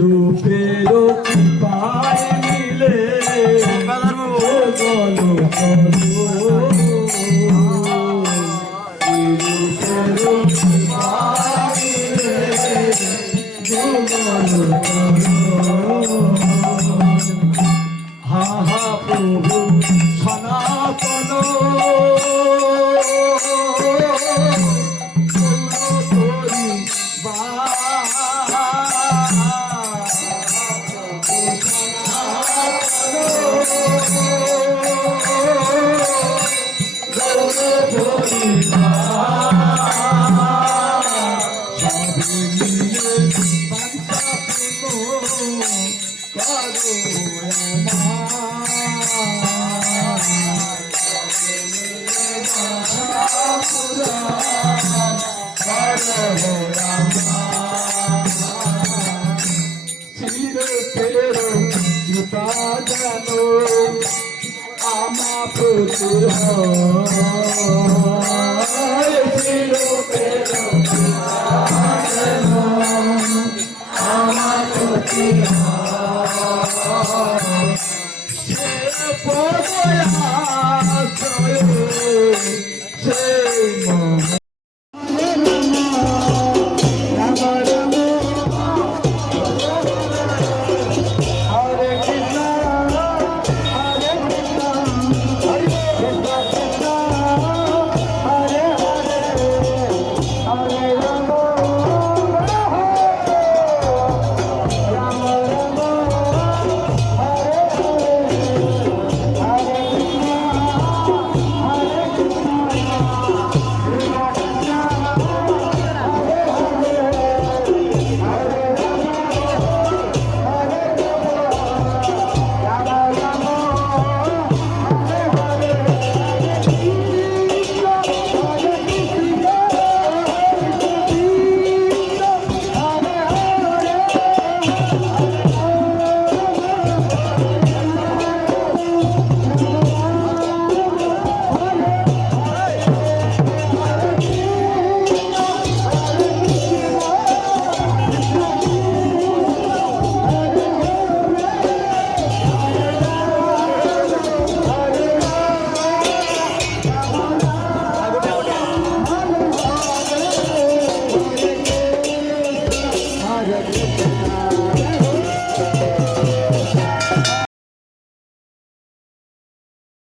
রূপের পায় মিলে গল হা হা প্রভু সনাতন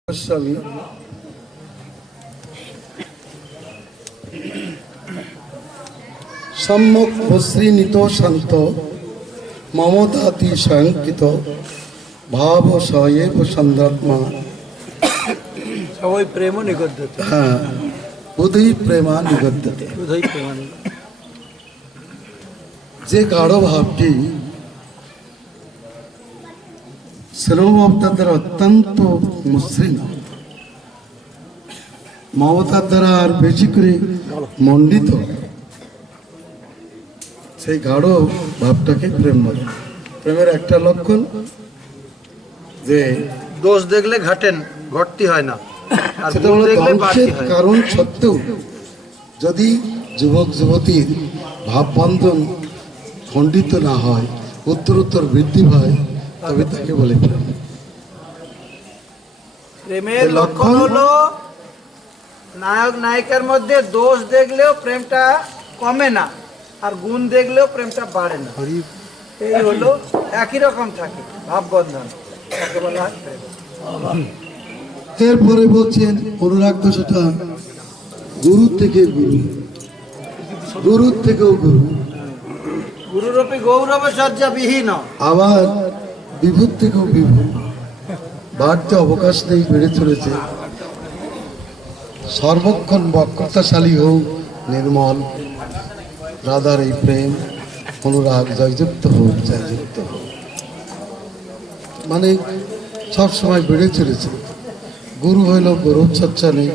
গোস্বামী সম্যক প্রশ্রীনিত শান্ত মমতাতি সায়ঙ্কিত ভাব সয়েব সন্ধ্রাত্মা সবাই প্রেম নিগদ্যতে। হ্যাঁ, উদয় প্রেমা নিগদ্যতে। উদয় প্রেমা যে গাঢ় ভাবটি শ্রমতার অত্যন্ত মসৃণ, মমতার দ্বারা আর বেশি করে মণ্ডিত, সেই গাঢ় ভাবটাকে প্রেম বলে। প্রেমের একটা লক্ষণ যে দোষ দেখলে ঘটতি হয় না, আর গুণ দেখলে বাড়তি হয়। কারণ সত্ত্বেও যদি যুবক যুবতীর ভাববন্ধন খণ্ডিত না হয়, উত্তরোত্তর বৃদ্ধি হয়, তবে তাকে বলে প্রেম। প্রেমের লক্ষণ হলো নায়ক নায়িকার মধ্যে দোষ দেখলেও প্রেমটা কমে না, আর গুণ দেখলেও প্রেমটা বাড়ে না। এই হলো একই রকম থাকে ভাববন্ধন, তাকে বলা হয় প্রেম। এরপরে বলছেন অনুরাগ দশাটা গুরু থেকে গুরু, গুরুর থেকেও গুরু, গুরুরূপী গৌরব সজ্জা বিহীন, আবার বিভূত থেকেও বিভূত, বাড়তে অবকাশ নেই, বেড়ে চলেছে। সর্বক্ষণ বক্রতাশালী হোক নির্মল, রাধার এই প্রেম অনুরাগ জয়যুক্ত হোক, জয়যুক্ত হোক, মানে সবসময় বেড়ে চলেছে। গুরু হইল গৌরব চর্চা নেই,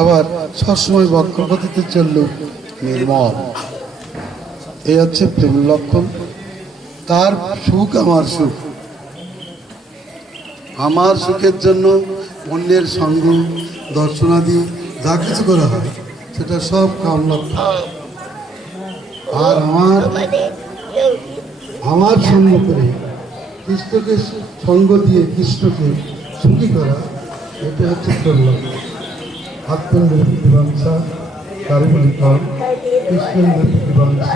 আবার সবসময় বক্রগতির জন্য নির্মল। এই হচ্ছে প্রেম লক্ষণ। তার সুখ আমার সুখ, আমার সুখের জন্য অন্যের সঙ্গ দর্শনাদি যা কিছু করা হয় সেটা সব কামলা। আর আমার সম্মুখে কৃষ্ণকে সঙ্গ দিয়ে কৃষ্ণকে ছুটি করা, এটা হচ্ছে কল্যাণ। আত্মনির্ভরতা তারে বলি কম, কৃষ্ণনির্ভরতা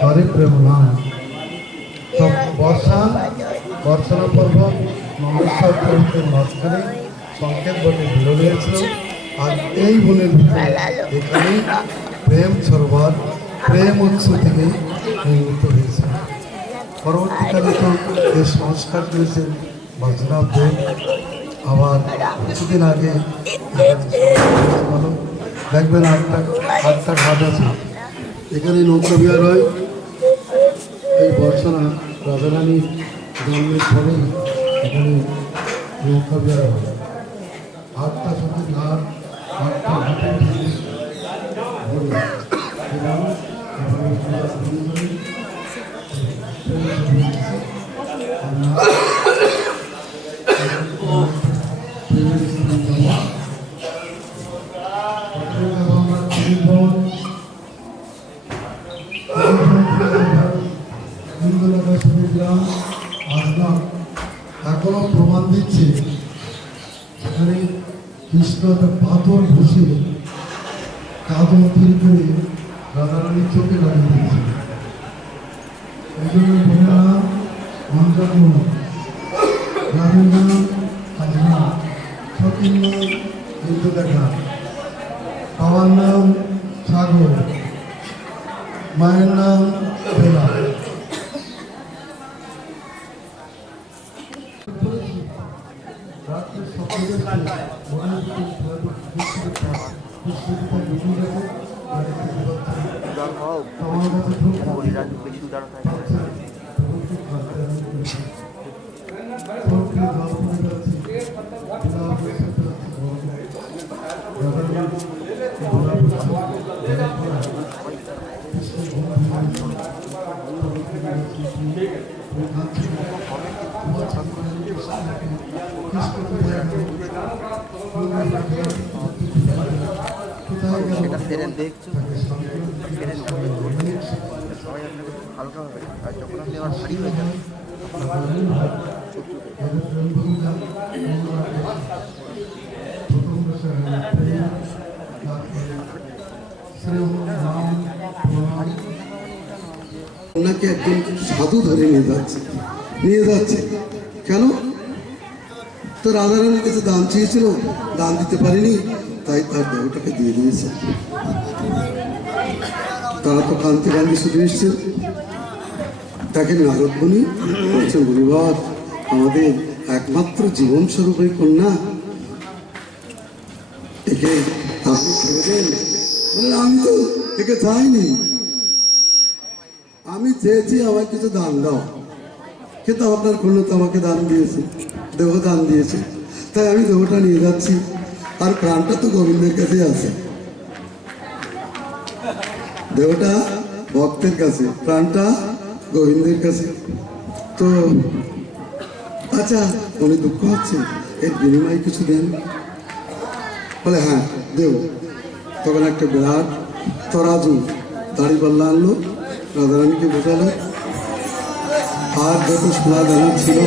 তারে প্রেম নাম। তো বর্ষানা পর্ব নন্দেশ্বর পর্বতের মাঝখানে সংকেত বটে মিলন হয়েছিল। আর এই বনের ভিতরে এখানে প্রেম সরোবর, প্রেম উৎস থেকে নির্মিত হয়েছিল। পরবর্তীকালে তো এই সংস্কার করেছেন বাজনাব দেব। আবার কিছুদিন আগে দেখবেন আটটা ঘাট আছে, এখানে নৌকা বিহার হয়। এই বর্ষানা রাজারানী জন্মের পরে এখানে নৌকা বিহার হয়। আটটা যখন ঘাট, আটটা ঘাটে এখনো প্রমাণ দিচ্ছে সেখানে কৃষ্ণ একটা পাথর ঘষে কাঁদন তিল করে রাধারানীর চোখে লাগিয়ে দিয়েছিল। এই জন্য বোনের নাম মঞ্চাকুম, রানীর নাম হাজনা, সতীর নাম কিন্তু দেখা, বাবার নাম সাগর, মায়ের নাম বেলা। রাত্রে স্বপ্ন দেখছে মনের ভিতরে খেলা কৃষ্ণগীতা জমে গেছে, তাকে দেখতে পাচ্ছে আমার কাছে পাচ্ছে তখন খুব কাঁদতে সব থেকে জল পড়ে যাচ্ছে, বিলাপ উৎসবটা হচ্ছে গরম। রাধারানীর বিলাপ উৎসব জয় করা কৃষ্ণ ঘুম ভেঙে গেছে, তখন তিনি বলছে তুমি কাঁদছি তোমার সেটা ফেরেন দেখছো ফেরেন হালকা ওনাকে একজন সাধু ধরে নিয়ে যাচ্ছে কেন? তো রাধারানীর কাছে দান চেয়েছিল, দান দিতে পারেনি, তাই তার দেহটাকে দিয়ে দিয়েছে। তারা তো কাঁদতে কাঁদতে ছুটে এসছেন। দেখেন নারদ মুনি বলছেন, মুনিবর আমাদের একমাত্র জীবন স্বরূপ এই কন্যা, একে আপনি ছেড়ে দেন। আমি তো একে চাইনি, আমি চেয়েছি আমায় কিছু দান দাও, কিন্তু আপনার কন্যা তো আমাকে দান দিয়েছে, দেহ দান দিয়েছে, তাই আমি দেহটা নিয়ে যাচ্ছি। আর প্রাণটা তো গোবিন্দের কাছে আছে, দেহটা ভক্তের কাছে, প্রাণটা গোবিন্দের কাছে। তো আচ্ছা, উনি দুঃখ হচ্ছে, এর বিনিময়ে কিছু দেন। বলে হ্যাঁ দেব। তখন একটা বিরাট তরাজু দাড়ি পাল্লা আনলো, রাধারানীকে বোঝালো, আর যত সোনা দানা ছিল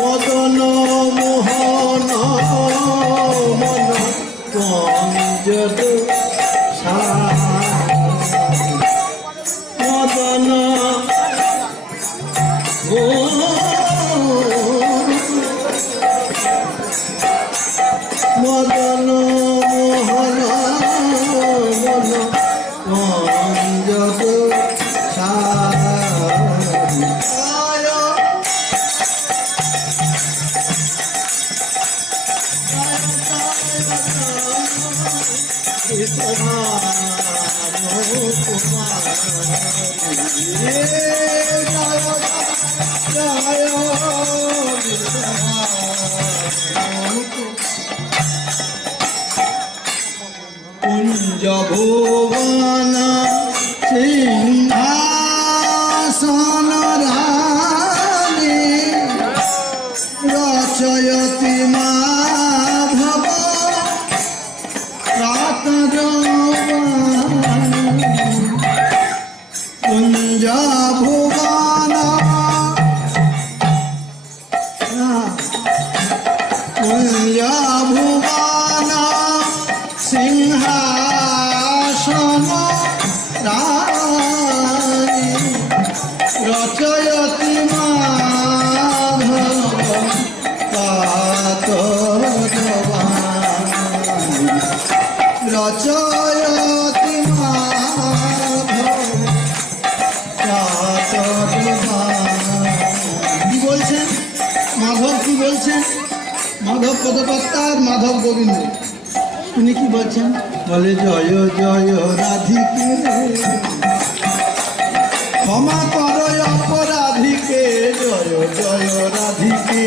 মদন মোহন মন পঞ্জত কুমার রে জয় জয় কুঞ্জ ভুবন সিংহাসন রাগে রচয়তি মাধব কাতর কুঞ্জ ভুবন কুঞ্জ ভুবন সিংহাসন রাগে রচয়তি মাধব রচয়তি মাধব কি বলছেন মাধব? কি বলছেন? মাধব পদকর্তা আর মাধব গোবিন্দ উনি কি বলছেন? বলে জয় জয় রাধিকে ক্ষমা কর অপরাধীকে, জয় জয় রাধিকে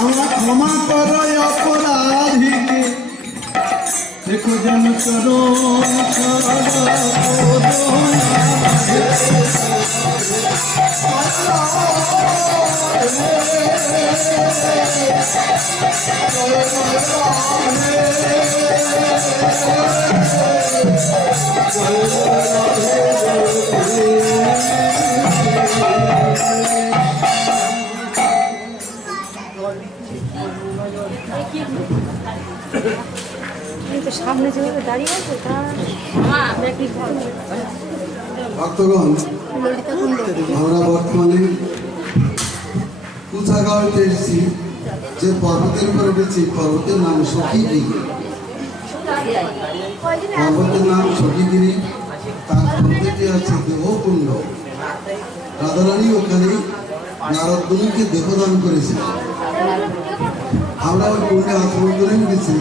আমার ক্ষমা কর অপরাধীকে। দেখো যেন চরণ ভক্তগণ, আমরা বর্তমানে কুচাগাঁওতে এসেছি। যে পর্বতের উপর উঠেছি পর্বতের নাম সখীগিরি। পর্বতের নাম সখীগিরি, তার পর্বতে আছে দেবকুণ্ড। রাধারানী ওখানে নারদ মুনিকে দেবদান করেছিলেন। আমরা ওই কুণ্ডে আক্রমণ করে উঠেছি।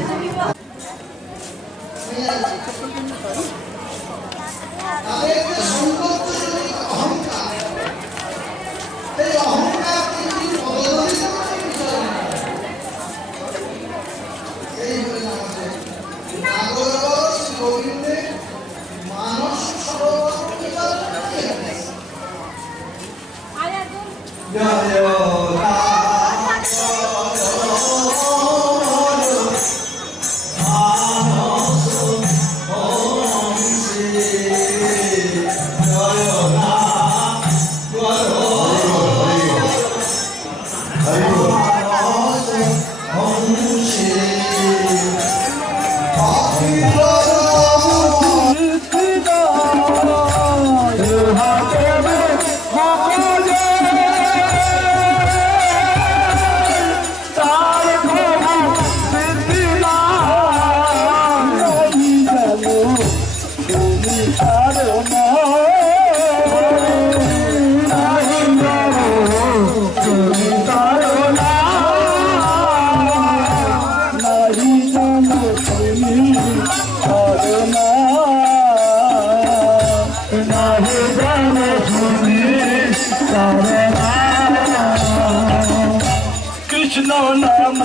কৃষ্ণ নাম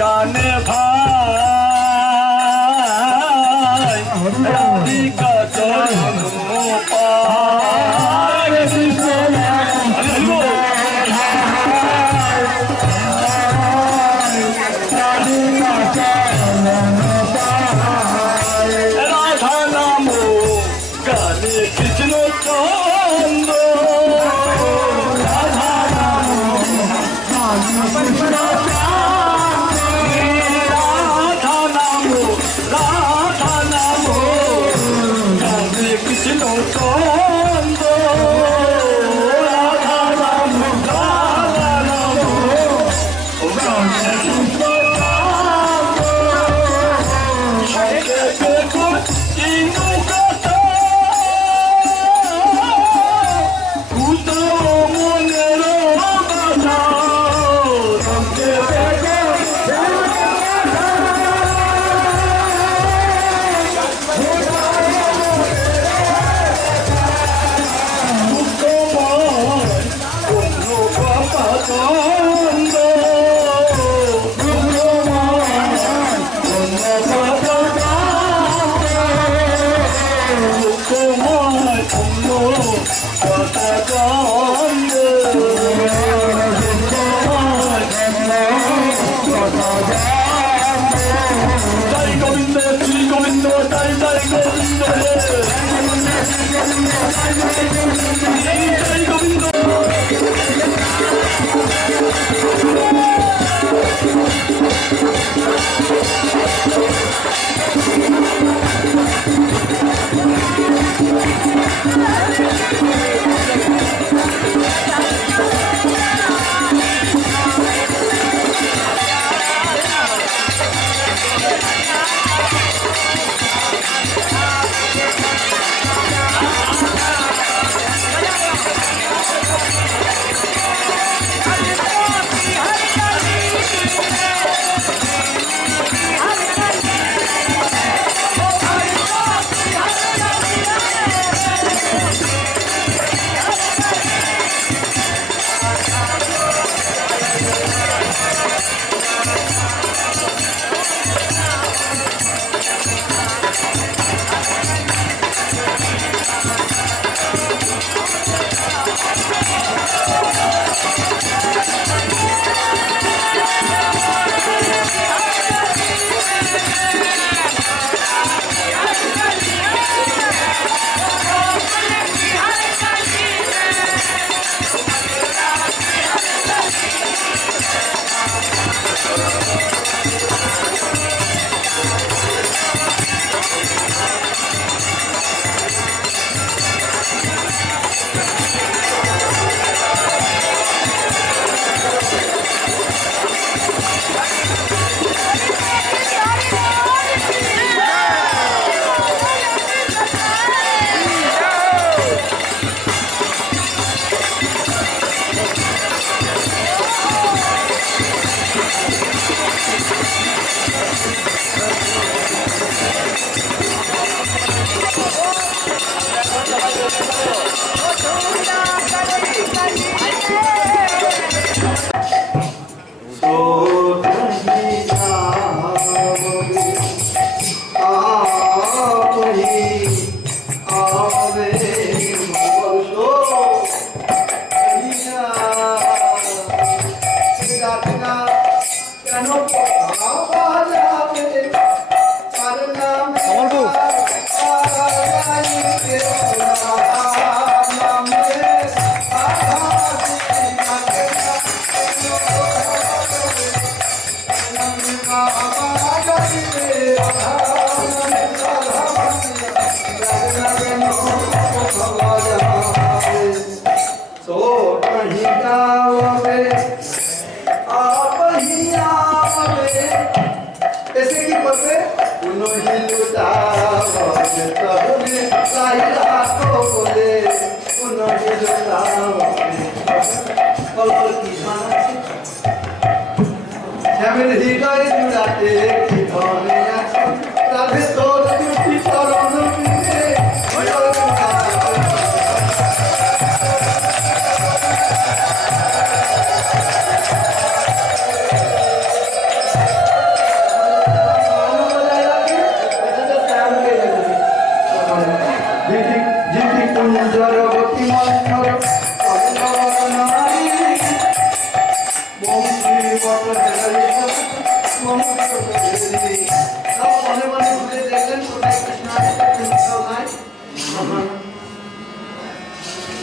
গানে ভাই রাধিকা চরণ পায়। কৃষ্ণ নাম রাধিকা চরণ পায়। রাধা নাম গানে কৃষ্ণ চন্দ্র। রাধা নাম গানে কৃষ্ণ চন্দ্র। গোবিন্দ শ্রী গোবিন্দ জয় জয় গোবিন্দ জয় গোবিন্দ।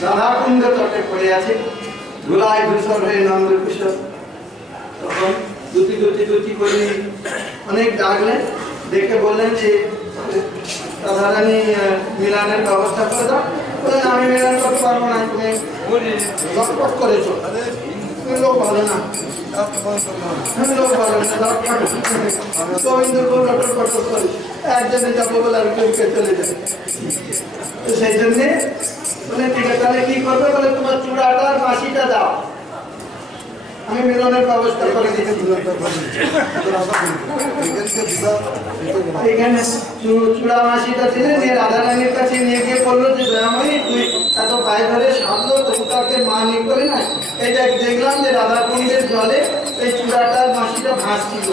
রাধাকুণ্ড তটে পড়ে আছে, ধুলায় ধূসর হয়ে নন্দ কিশোর তখন দুটি দুটি দুটি করে অনেক ডাকলেন, দেখে বললেন যে রাধারানী মিলানের ব্যবস্থা করে দাও। বললেন আমি মিলন করতে পারবো না, তুমি লটপট করেছো, তুমি লোক ভালো না, আমি লোক ভালো না, লটপট গোবিন্দ খুব লটপট করে একজনে যাবো বলে আর কেউ চলে যায়। তো সেই জন্যে বলে ঠিক আছে, তাহলে কি করবে? বলে তোমার চূড়াটা আর মাসিটা দাও, আমি মিলনের ব্যবস্থা করে দিচ্ছি। এখানে চূড়া মাসিটা দিলে নিয়ে রাধারানীর কাছে নিয়ে গিয়ে বললো যে দয়ামণি তুই এত পায়ে ধরে সাধলো, তবু তাকে মা নিয়ে করে না, এটা দেখলাম যে রাধাকুণ্ডের জলে এই চূড়াটা মাসিটা ভাসছিল।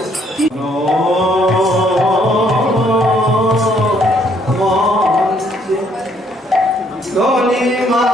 ধনী মা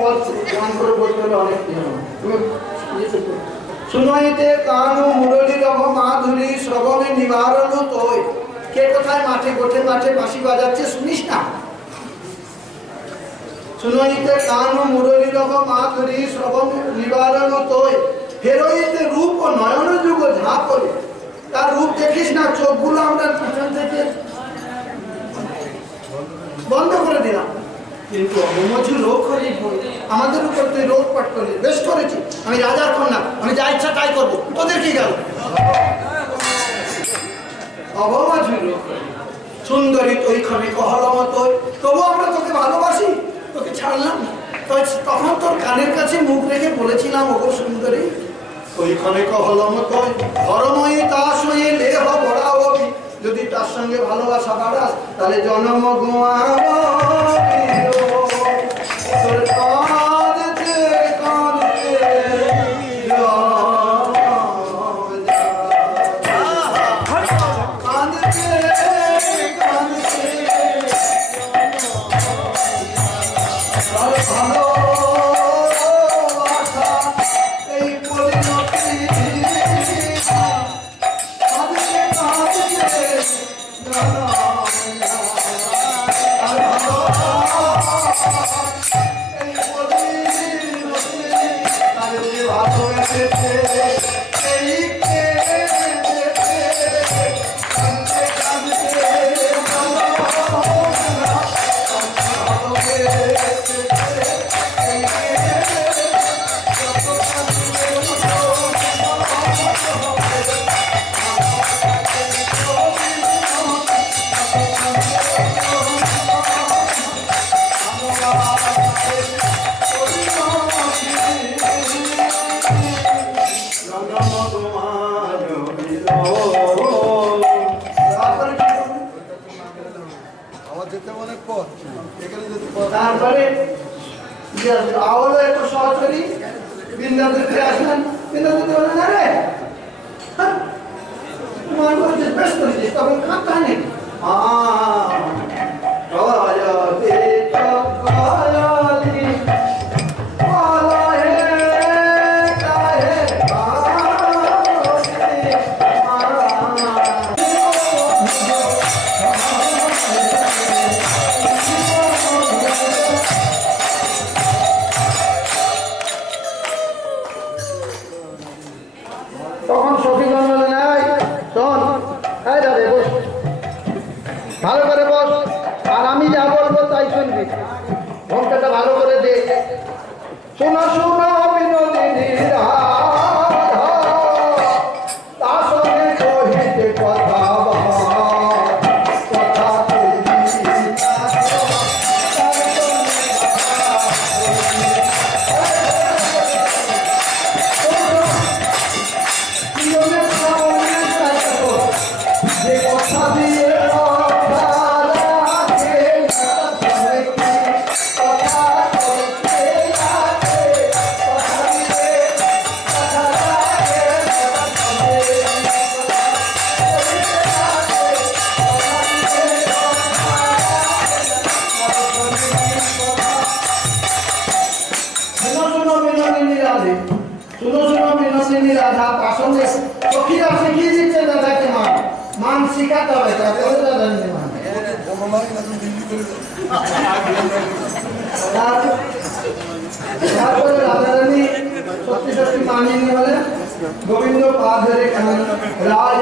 পদ গান করে বলতে হলে অনেক শুনাইতে কানু মুরলী রহ মাধুরী শ্রবণে নিবারণ তোই। কে কোথায় মাঠে গোঠে মাঠে বাঁশি বাজাচ্ছে শুনিস না? শুনাইতে কানু মুরলী রহ মাধুরী শ্রবণে নিবারণ তোই। হেরোইতে রূপ ও নয়ন যুগ ঝাপরে, তার রূপ দেখিস না, চোখগুলো আমরা পিছন থেকে বন্ধ করে দিলাম। কিন্তু অবমঝি লোক হলি আমাদের উপর তুই রোগ পাঠ করলি, বেশ করেছি, আমি রাজার কন্যা, আমি যা ইচ্ছা তাই করবো, তোদের কি গেল? অবমাঝি লোক সুন্দরী তুই ক্ষণিক হলমত, তবু আমরা তোকে ভালোবাসি, তোকে ছাড়লাম না। তখন তোর কানের কাছে মুখ রেখে বলেছিলাম, ওগো সুন্দরী তুই ক্ষণিক হলমত, ধর্মই তার সঙ্গে লেহ বড়া হবি, যদি তার সঙ্গে ভালোবাসা বাড়াস তাহলে জন্ম গোয়াবো। তারপরে আওয়াজ একটু সরাসরি বিন্দাতে আসলেন, বিন্দাতে বলেন না রে তোমার বলছে বেশ করেছে, তখন খাতা নেই তখন সখীগণ বলে নাই শোন, দাদা বস, ভালো করে বস, আর আমি যা বলবো তাই শুনবি, ঘন্টাটা ভালো করে দে। শোনো শোনো বিনোদিনী রাধা, তার সঙ্গে কহিতে কথা মান শিখাতে হবে, তারপরে দাদা নিয়ে মান। তারপরে রাজা রানী সত্যি সত্যি মানিয়ে নিয়ে হলে গোবিন্দ পা ধরে রাজ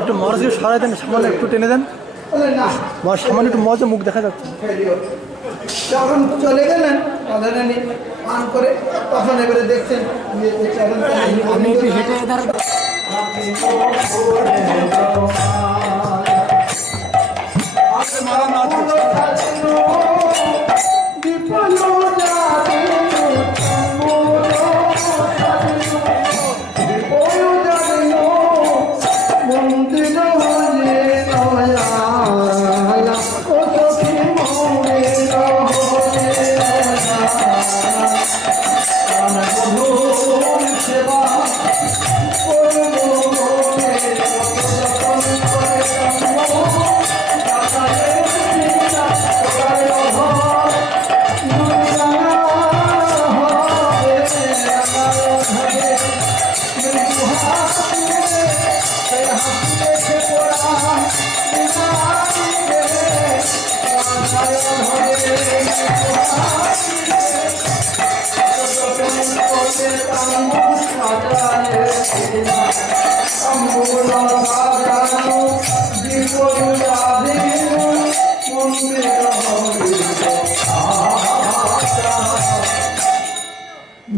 একটু মরজি সরাই দেন, একটু টেনে দেন না, মরজি মুখ দেখা যাচ্ছে। যখন চলে গেলেন রাধারানী পান করে তখন এবারে দেখছেন যে এই চরণটা গোবিন্দ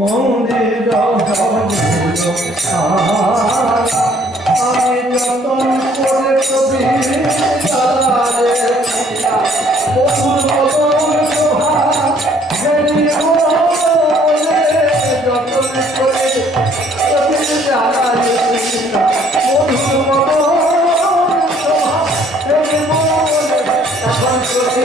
মন্দির আমি যতন করে কবি যতন করে মধুর মদন শোভা এখন প্রতি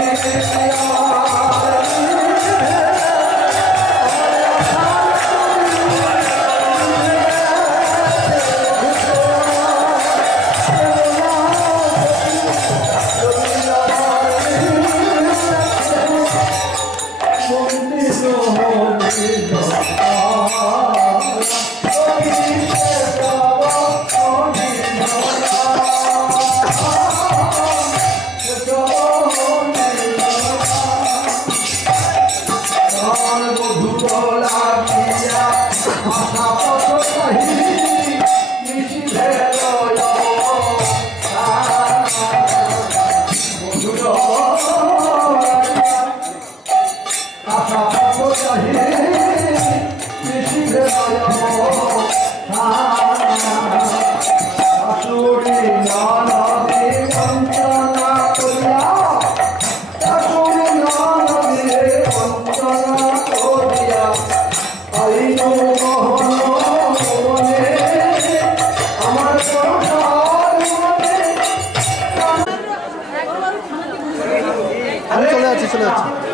আমি চলে যাচ্ছি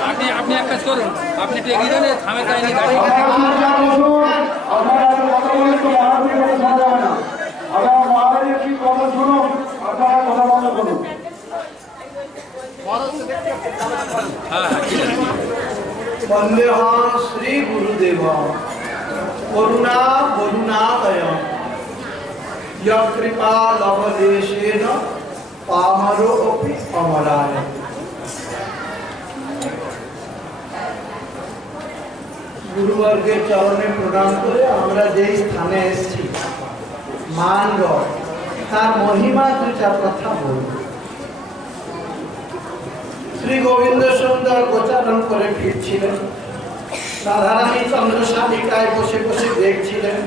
আপনি আপনি এক কাজ করুন, আপনি একটু এগিয়ে যান, থামের কাহিনী গাড়ি হ্যাঁ ঠিক আছে। বন্দেহং শ্রী গুরুদেব করুণা করুণালয় কৃপা লবদেশেন পামরো অপি অমরায়। গুরুবর্গের চরণে প্রণাম করে আমরা যেই স্থানে এসেছি মানগড়, তার মহিমা দু চার কথা বলব। শ্রী গোবিন্দ সুন্দর গোচারণ করে ফিরছিলেন, রাধারানী চন্দ্রসানিকায় বসে বসে দেখছিলেন।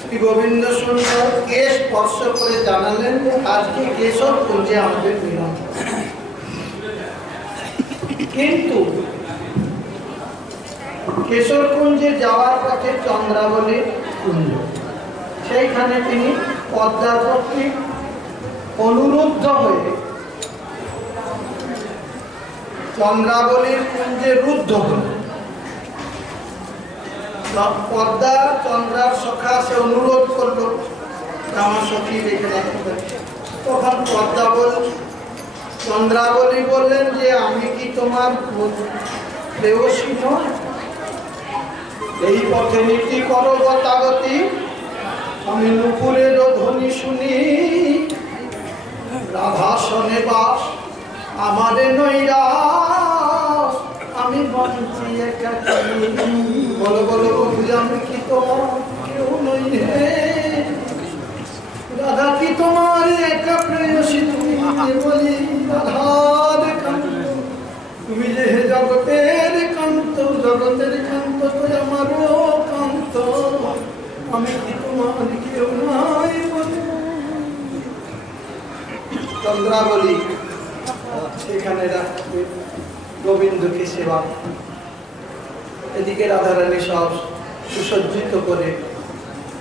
শ্রী গোবিন্দ সুন্দর কেশ স্পর্শ করে জানালেন যে আজকে কেশর কুঞ্জে আমাদের নিমন্ত্রণ। কিন্তু কেশর কুঞ্জে যাওয়ার পথে চন্দ্রাবলী কুঞ্জ, সেইখানে তিনি পদ্মাবতী অনুরুদ্ধ হয়ে চন্দ্রাবলীর কুঞ্জে রুদ্ধ হল। পদ্মা চন্দ্রার সখা সে অনুরোধ করলো আমার সখী রেখে রাখতে। তখন চন্দ্রাবলী বললেন যে আমি কি তোমার প্রেয়সী নই? এই পথে নীতি করো গতাগতি, আমি নুপুরের ধ্বনি শুনি, রাধা শোনে বাস আমারে নৈরাস, আমি বলছি বলো বলো আমি কি তোমার কেউ নই রে? রাধা কি তোমার একা প্রেয়সী? তুমি বলি রাধার কান্ত, তুমি যে জগতের কান্ত, জগতের কান্ত। বলি সেখানে রাখবে গোবিন্দকে সেবা, এদিকে রাধারানী সব সুসজ্জিত করে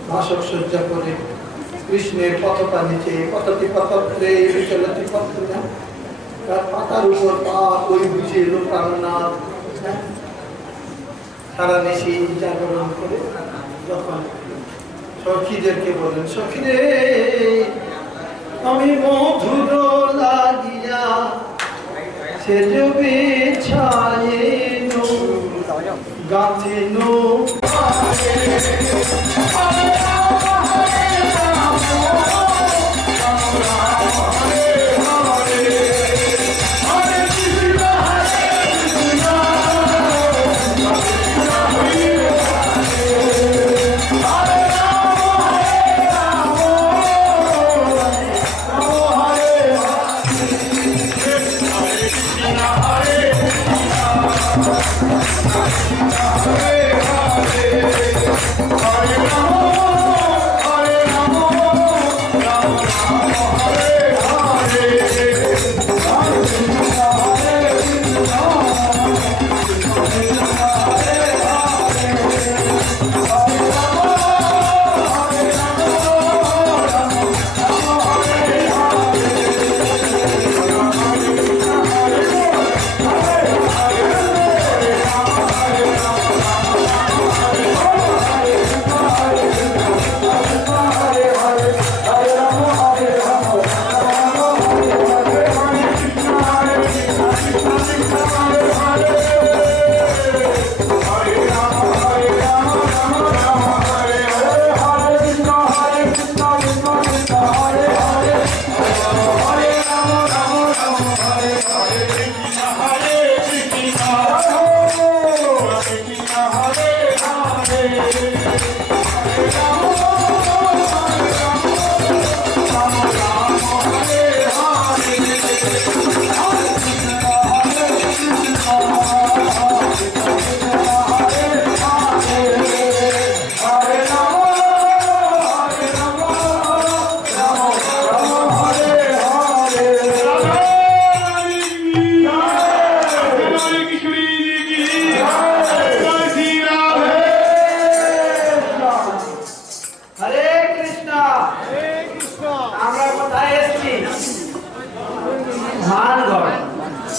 বাসক সজ্জা করে কৃষ্ণের পতাকা নিচে পততি পত্রে চলতি পত্র তার পাতার উপর পা ওই বুঝে এলো প্রাণনাথ। সারা দেশে জাগরণ করে তখন সখীদেরকে বলেন, সখীরে আমি মধুর লাগিয়া সে যবে ছায়েনো গাছেনো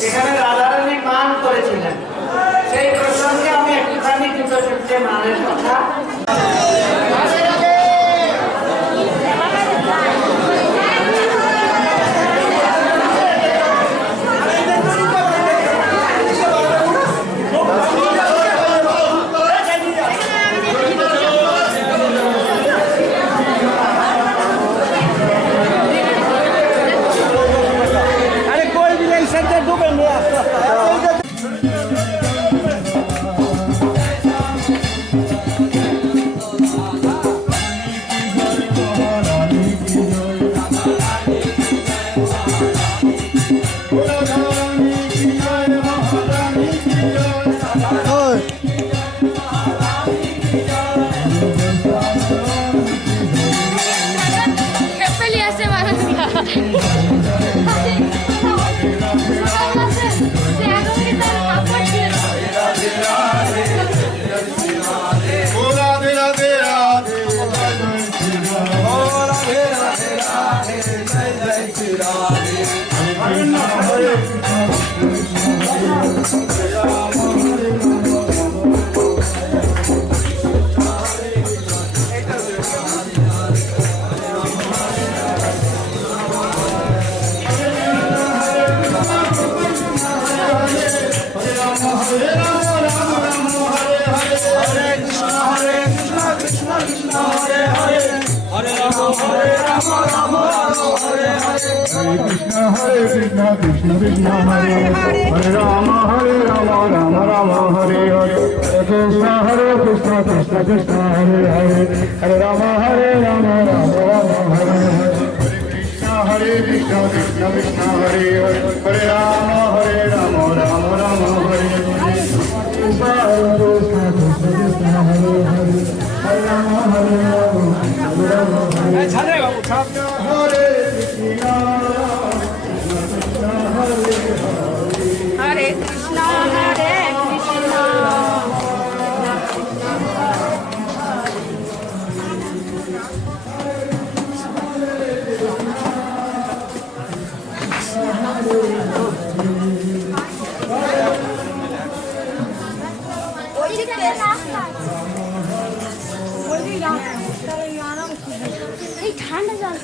এখানে রাধারানী মান করেছিলেন, সেই প্রসঙ্গে আমি একটুখানি দুটো সূত্রে মানের কথা Krishna Krishna Hare Hare Rama Rama Rama Hare Hare Hare Krishna Krishna Krishna Hare Hare Hare Rama Rama Rama Hare Hare Hare Krishna Krishna Krishna Hare Hare Hare Rama Rama Rama Hare Hare Krishna Krishna Krishna Hare Hare Hare Rama Rama Rama Hare Hare Krishna হরে কৃষ্ণ এই ঠান্ডা জল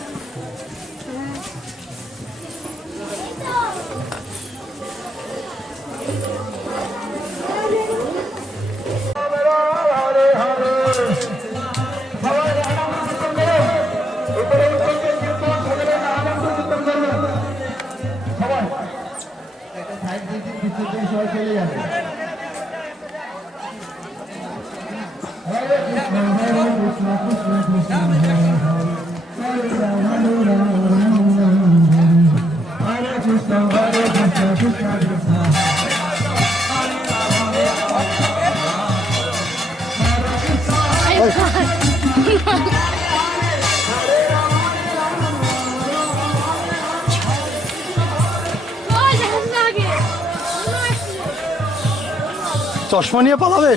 চশমা নিয়ে পালাবে।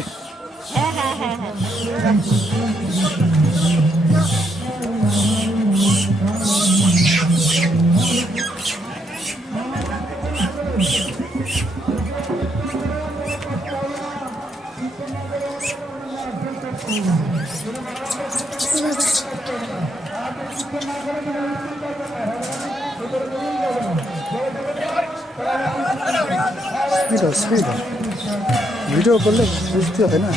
Speed video করলে বুঝতে হয় না।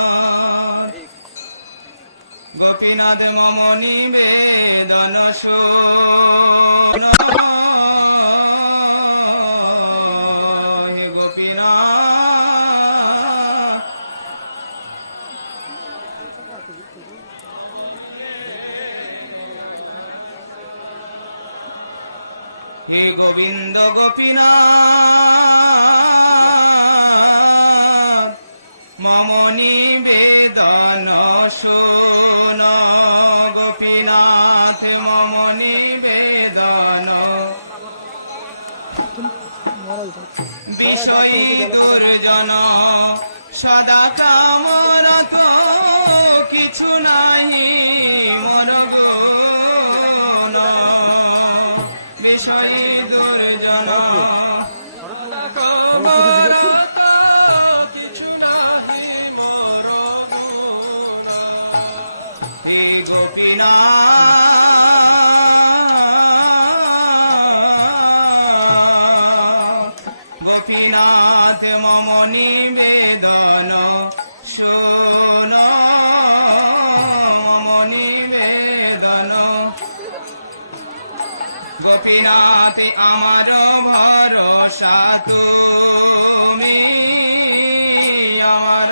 গোপীনাথ গোপীনাথ মম নিবেদন শোন হে গোপীনাথ হে গোবিন্দ গোপীনাথ মম নিবেদন শোন গোপীনাথ মম নিবেদন বিষয়ী দুর্জন সদা কামরত কিছু নাহি মর গুণ বিষয়ী দুর্জন কামরত হে গোপীনাথ গোপীনাথ মম নিবেদন শোন মম নিবেদন গোপীনাথ আমার ভরসা তুমি আমার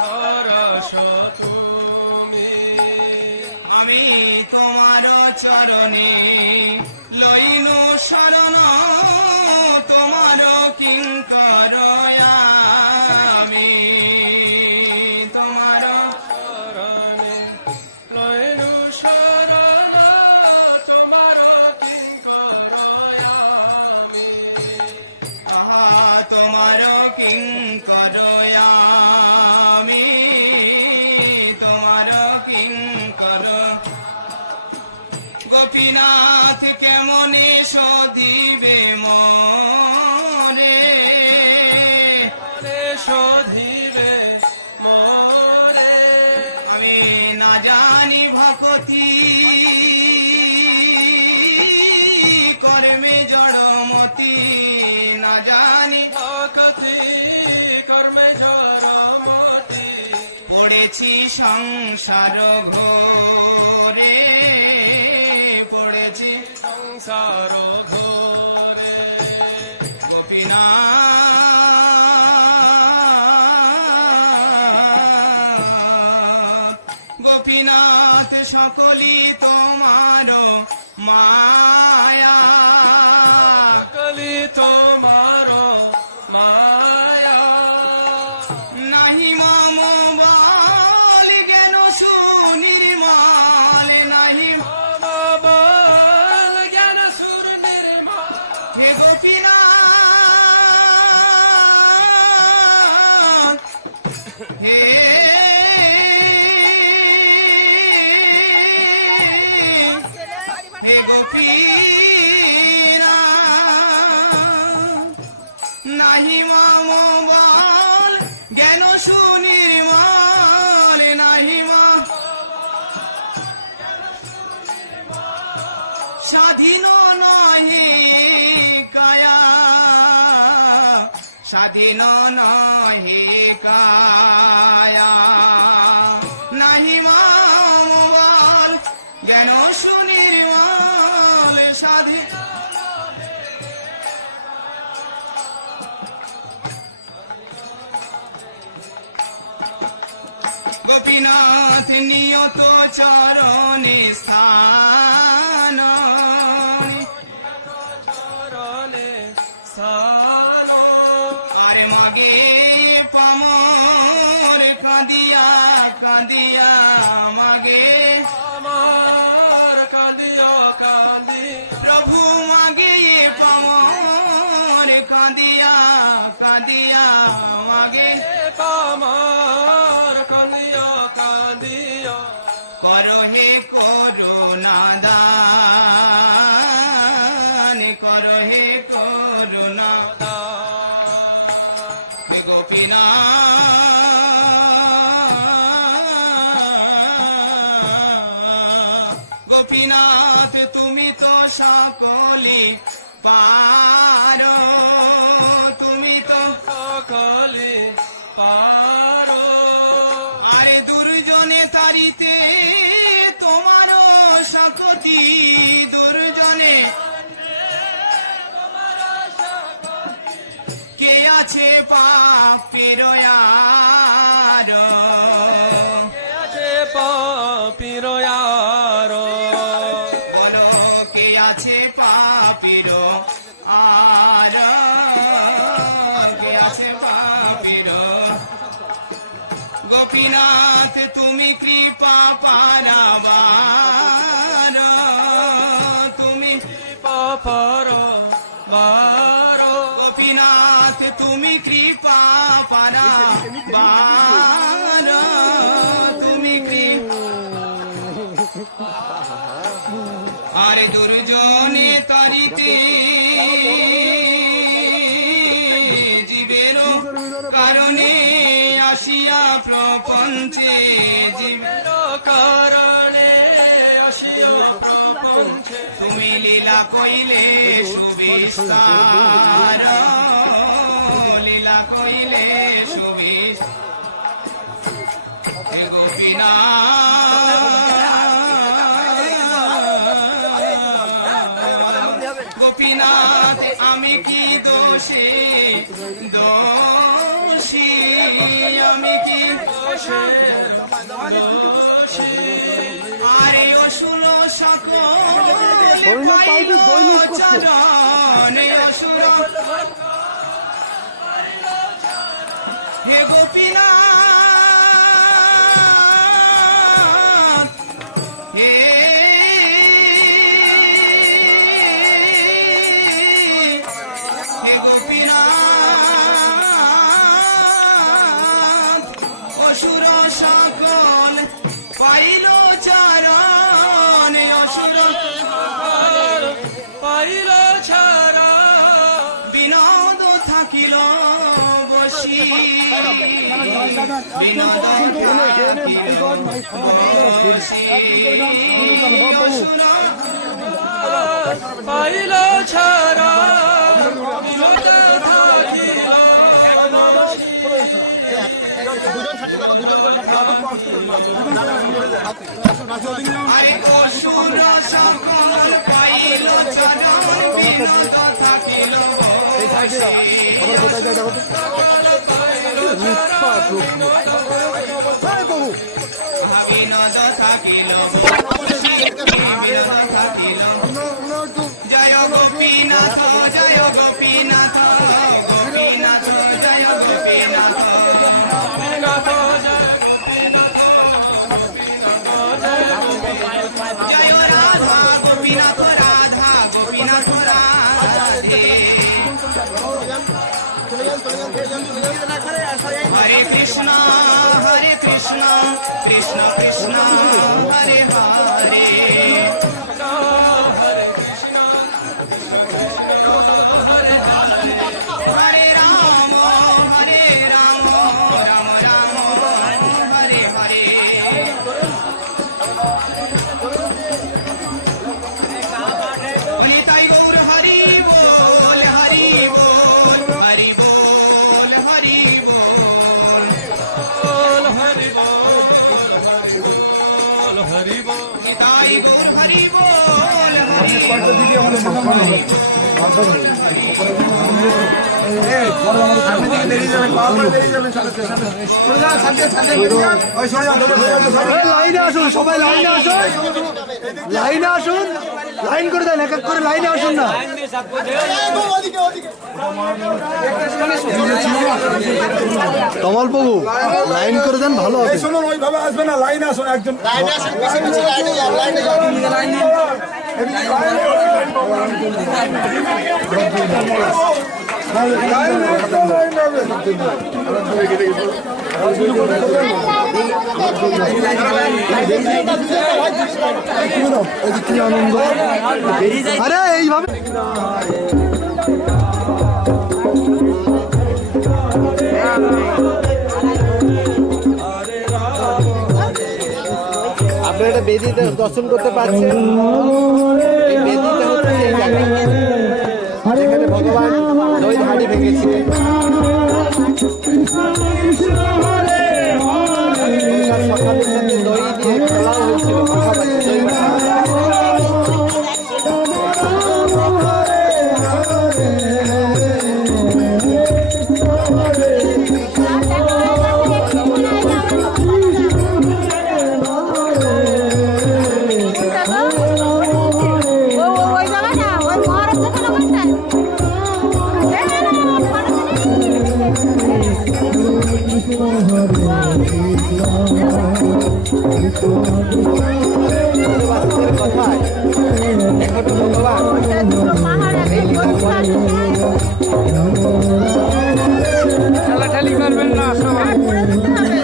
ভরসা তুমি আমি তোমার চরণে লইনু শরণ তোমার কিঙ্কর আমি তোমার চরণে লইনু শরণ তোমার কিঙ্কর আমি আহা তোমার কিঙ্কর আমি তোমার কিঙ্কর গোপীনাথ কেমনে শোধিবে মরে শোধিবে মরে আমি না জানি ভক্তি কর্মে জড়মতি না জানি ভক্তি কর্মে জড়মতি পড়েছি সংসার ঘোরে পড়েছি সংসার ঘোরে গোপীনাথ গোপীনাথ সকলি তোমার মায়া সকলি তোমার মায়া নাহি মম বল জ্ঞান সুনির্মল নাহি বল জ্ঞান সুনির্মল হে গোপীনাথ হে হে গোপীনাথ নাহি মম বল জ্ঞান সুনির্মল নাহি মা স্বাধীন নহে কায়া স্বাধীন নহে কায়া নাহি মম বল জ্ঞান সুনির্মল স্বাধীন গোপীনাথ নিয়ত চরণে স্থান আরে মাগে পামর কাঁদিয়া কাঁদিয়া মাগে কাঁদিয়া কাঁদি প্রভু মাগে পামর কাঁদিয়া কাঁদিয়া মাগে পামর কাঁদিয়া কাঁদিয়া করো হে করুণা দান করো হে করুণা হে গোপীনাথ গোপীনাথ তুমি তো সকলি পারো তুমি তো সকলি পারো আরে দুর্জনে তারিতে তোমারও শক্তি দুর্জনে কে আছে পাপের আর কে আছে পাপের বলো কে আছে পাপের আর কে আছে পাপের গোপীনাথ তুমি কৃপা পারাবার তুমি কৃপা পারাবার গোপীনাথ তুমি কৃপা পারাবার তুমি কৃপা আরে দুর্জনে তারিতে জীবের কারণে আসিয়া প্রপঞ্চে জীবের কারণে আসিয়া প্রপঞ্চে তুমি লীলা কইলে সুবিস্তার লীলা কইলে সুবিস্তার হে গোপীনাথ গোপীনাথ আমি কি দোষে দোষী আমি কি দোষের দোষী আরে অসুর সকল পাইল চরণ অসুর হে গোপীনাথ হে হে গোপীনাথ অসুর সকল পাইল চরণ অসুর পাইল ছাড়া বিনোদ থাকিল বসি বিনোদ থাকিল বসি অসুর পাইল ছাড়া বিনোদ থাকিল বসি বিনোদ থাকিল আরে অসুর সকল পাইল চরণ বিনোদ থাকিল বসি অসুর সকল পাইল বিনোদ থাকিল বিনোদ থাকিল বসি বিনোদ থাকিল জয় গোপীনাথ জয় গোপীনাথ গোপীনাথ জয় গোপীনাথ জয় গোপীনাথ গোপীনাথ জয় গোপীনাথ জয় রাধা গোপীনাথ রাধা গোপীনাথ রাধে হরে কৃষ্ণ কৃষ্ণ কৃষ্ণ হরে হরে হরে কৃষ্ণ কৃষ্ণ কৃষ্ণ হরে হরে হরে রাম রাম রাম হরে হরে হরে তাই গৌর হরি বল হরি বল হরি বল হরি বল হরি বল হরি বল হরি নিতাই গৌর হরি বল হরি বল হরি বল হরি বল বল হরি বল বলো রাধা লাইনে আসুন সবাই লাইনে আসুন গোপী লাইনে আসুন লাইন করে দেন এক এক করে লাইনে আসুন না কমল বাবু লাইন করে দেন ভালো হবে ওইভাবে আসবে না, লাইনে আসুন একজন। কি আনন্দ আরে এইভাবে দর্শন করতে পারছি ওই জায়গাটা ওই মহারাজ যেখানে ওখানটায় দুটো পাহাড় একদম গভীর আছে ঠেলাঠেলি করবেন না সবাই পড়ে যেতে হবে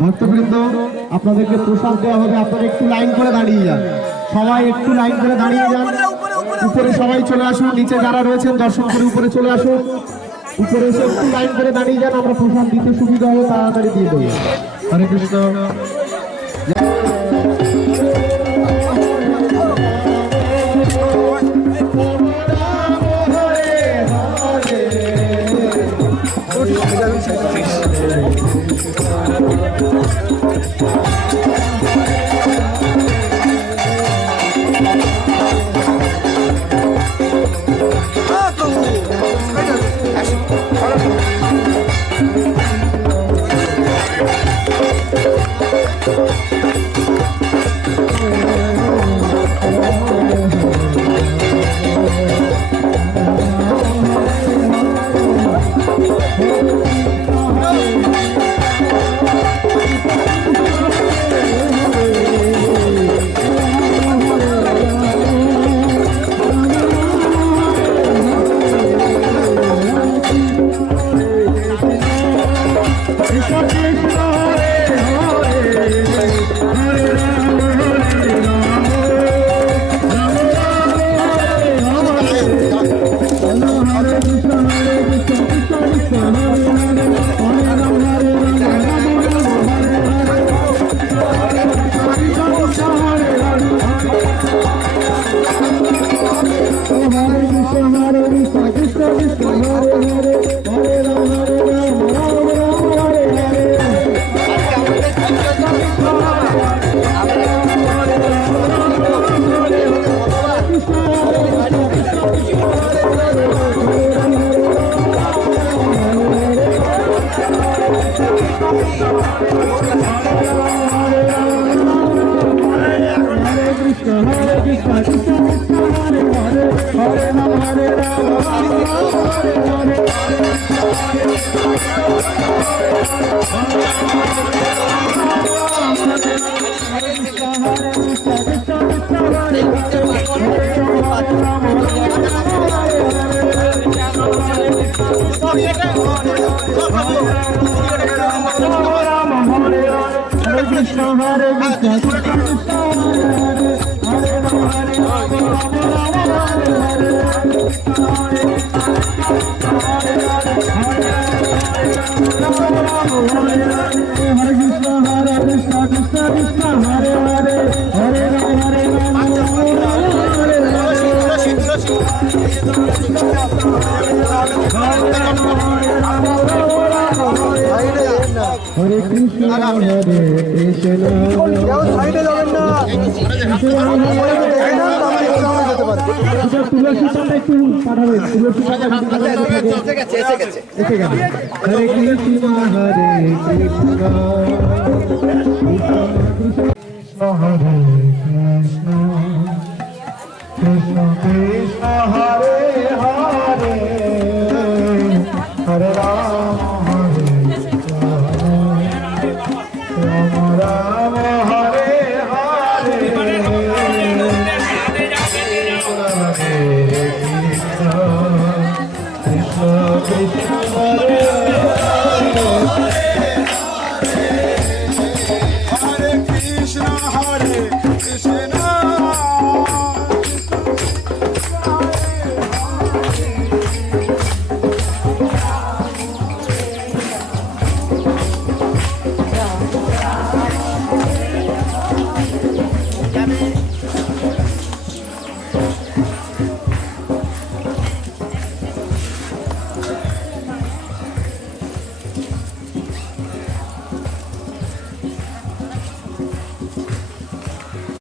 ভক্তবৃন্দ, আপনাদেরকে প্রসাদ দেওয়া হবে, আপনারা একটু লাইন করে দাঁড়িয়ে যান, সবাই একটু লাইন করে দাঁড়িয়ে যান। উপরে সবাই চলে আসুন, নিচে যারা রয়েছেন দর্শন করে উপরে চলে আসুন, উপরে সবাই লাইন করে দাঁড়িয়ে যান, আমরা প্রসাদ দিতে সুবিধা হবে, তাড়াতাড়ি দিয়ে দেবো। হরে কৃষ্ণ। সাইডে যাবেন না, কেউ সাইডে যাবেন না, একবার একটু দেখে নেন, তারপর ইচ্ছা হলে যেতে পারে। হরে